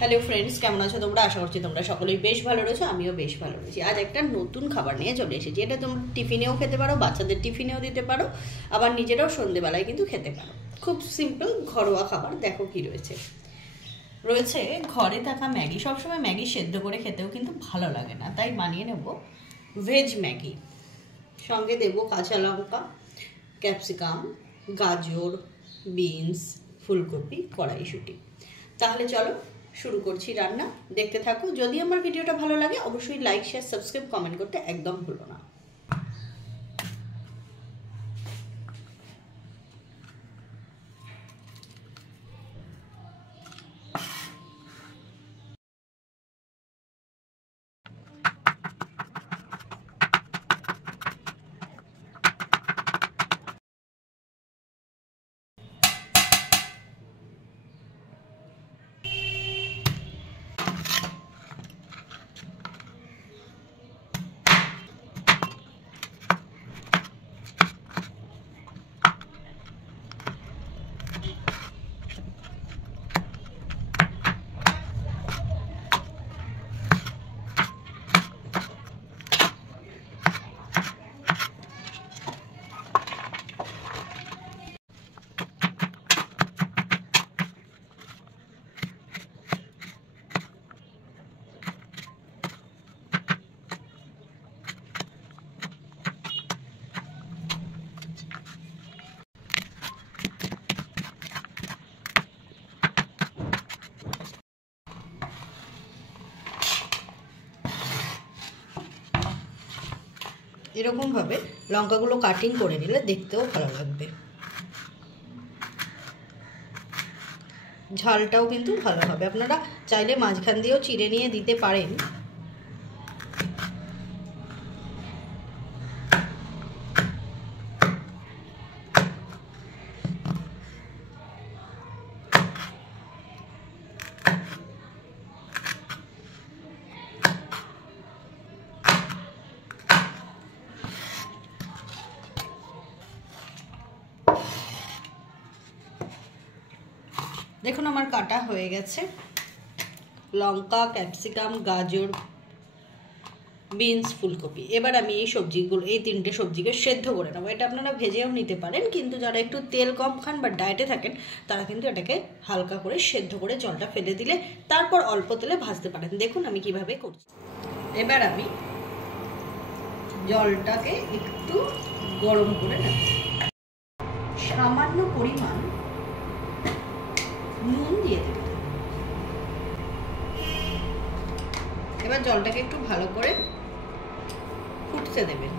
Hello friends, কেমন আছো তোমরা? আশা করছি তোমরা সকলেই বেশ ভালো রয়েছো। আমিও বেশ ভালো রয়েছি। আজ একটা নতুন খাবার নিয়ে চলে এসেছি। এটা তোমরা টিফিনেও খেতে পারো, বাচ্চাদের টিফিনেও দিতে পারো, আবার নিজেরাও সন্ধেবেলায় কিন্তু খেতে পারো। খুব সিম্পল ঘরোয়া খাবার। দেখো কি রয়েছে। রয়েছে ঘরে থাকা ম্যাগি। সবসময় ম্যাগি সেদ্ধ করে খেতেও কিন্তু ভালো লাগে না, তাই বানিয়ে নেব ভেজ ম্যাগি। সঙ্গে দেব কাঁচা লঙ্কা, ক্যাপসিকাম, গাজর, বিনস, ফুলকপি, কড়াইশুঁটি। তাহলে চলো শুরু করছি রান্না। দেখতে থাকো। যদি আমার ভিডিওটা ভালো লাগে অবশ্যই লাইক, শেয়ার, সাবস্ক্রাইব, কমেন্ট করতে একদম ভুলো না। এরকমভাবে লঙ্কাগুলো কাটিং করে নিলে দেখতেও ভালো লাগবে। ঝালটাও কিন্তু ভালো হবে। আপনারা চাইলে মাঝখান দিয়েও চিড়ে নিয়ে দিতে পারেন। দেখুন আমার কাটা হয়ে গেছে। লঙ্কা, ক্যাপসিকাম, গাজর, বিনস, ফুলকপি। এবার আমি এই সবজিগুলো, এই তিনটে সবজিকে সেদ্ধ করে নেবো। এটা আপনারা ভেজেও নিতে পারেন, কিন্তু যারা একটু তেল কম খান বা ডায়েটে থাকেন তারা কিন্তু এটাকে হালকা করে সেদ্ধ করে জলটা ফেলে দিলে তারপর অল্প তেলে ভাজতে পারেন। দেখুন আমি কিভাবে করছি। এবার আমি জলটাকে একটু গরম করে নেব। সামান্য পরিমাণ নুন দিয়ে দেব। এবার জলটাকে একটু ভালো করে ফুটতে দেবেন।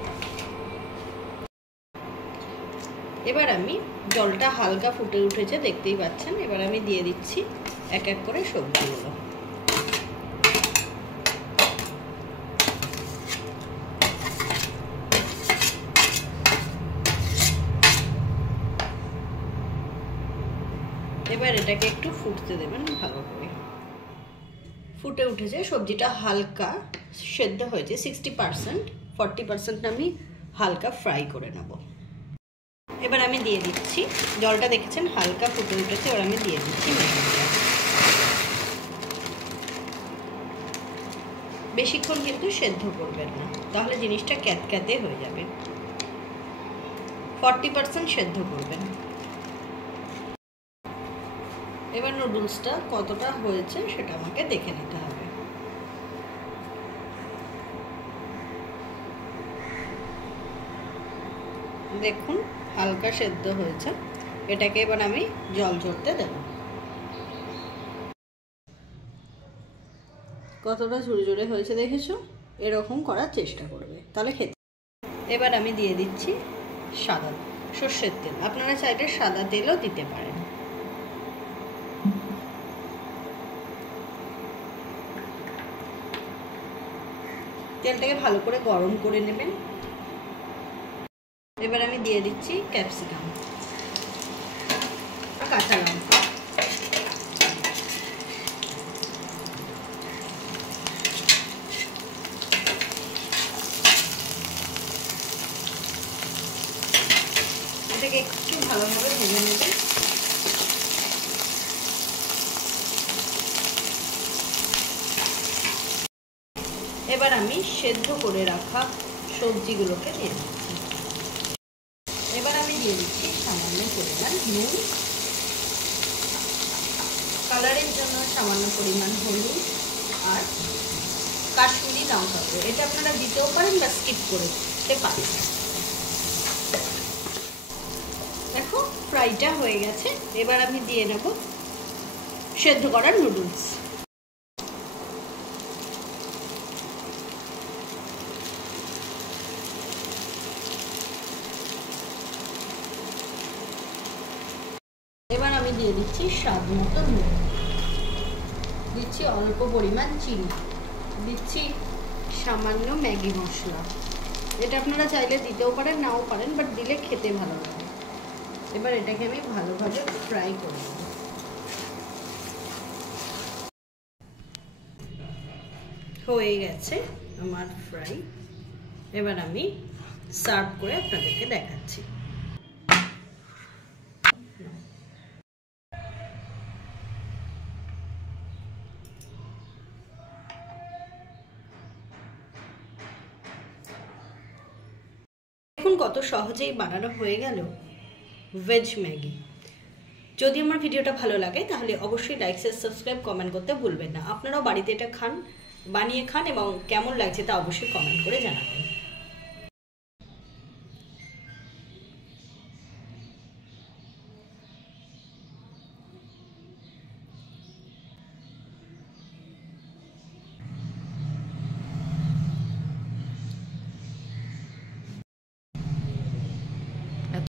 এবার আমি জলটা হালকা ফুটে উঠেছে, দেখতেই পাচ্ছেন। এবার আমি দিয়ে দিচ্ছি এক এক করে সবজিগুলো। এবার এটাকে একটু ফুটতে দেবেন ভালো করে। ফুটে উঠেছে, সবজিটা হালকা সেদ্ধ হয়েছে 60%। 40% আমি হালকা ফ্রাই করে নেব। এবার আমি দিয়ে দিচ্ছি, জলটা দেখেছেন হালকা ফুটে উঠেছে। এবার আমি দিয়ে দিচ্ছি ম্যাগিটা। বেশিক্ষণ কিন্তু সেদ্ধ করবেন না, তাহলে জিনিসটা ক্যাতক্যাতে হয়ে যাবে। 40% সেদ্ধ করবেন। এবার নুডলসটা কতটা হয়েছে সেটা আমাকে দেখে নিতে হবে। দেখুন হালকা সেদ্ধ হয়েছে। এটাকে এবার আমি জল ঝরতে দেব। কতটা ঝুরঝুরে হয়েছে দেখেছো? এরকম করার চেষ্টা করবে, তাহলে খেতে। এবার আমি দিয়ে দিচ্ছি সাদা সর্ষের তেল। আপনারা চাইলে সাদা তেলও দিতে পারেন। তেলটাকে ভালো করে গরম করে নেবেন। এবার আমি দিয়ে দিচ্ছি ক্যাপসিকাম, কাঁচা লঙ্কা। এটাকে একটু ভালোভাবে ভেজে নেবেন। এবার আমি সেদ্ধ করে রাখা সবজিগুলোকে দিয়ে দিচ্ছি। এবার আমি দিয়ে দিচ্ছি সামান্য পরিমাণ নুন, কালারের জন্য সামান্য পরিমাণ হলুদ আর কাশ্মীরি লঙ্কা গুঁড়ো। এটা আপনারা দিতেও পারেন বা স্কিপ করে দিতে পারেন। দেখো ফ্রাইটা হয়ে গেছে। এবার আমি দিয়ে নেব সেদ্ধ করা নুডলস। এবার আমি দিয়ে দিচ্ছি স্বাদ মতো নুন, দিচ্ছি অল্প পরিমাণ চিনি, দিচ্ছি সামান্য ম্যাগি মশলা। এটা আপনারা চাইলে দিতেও পারেন নাও পারেন, বাট দিলে খেতে ভালো লাগে। এবার এটাকে আমি ভালোভাবে ফ্রাই করে নেব। হয়ে গেছে আমার ফ্রাই। এবার আমি সার্ভ করে আপনাদেরকে দেখাচ্ছি। দেখুন কত সহজেই বানানো হয়ে গেল ভেজ ম্যাগি। যদি আমার ভিডিওটা ভালো লাগে তাহলে অবশ্যই লাইক, শেয়ার, সাবস্ক্রাইব, কমেন্ট করতে ভুলবেন না। আপনারাও বাড়িতে এটা বানিয়ে খান এবং কেমন লাগছে তা অবশ্যই কমেন্ট করে জানাবেন।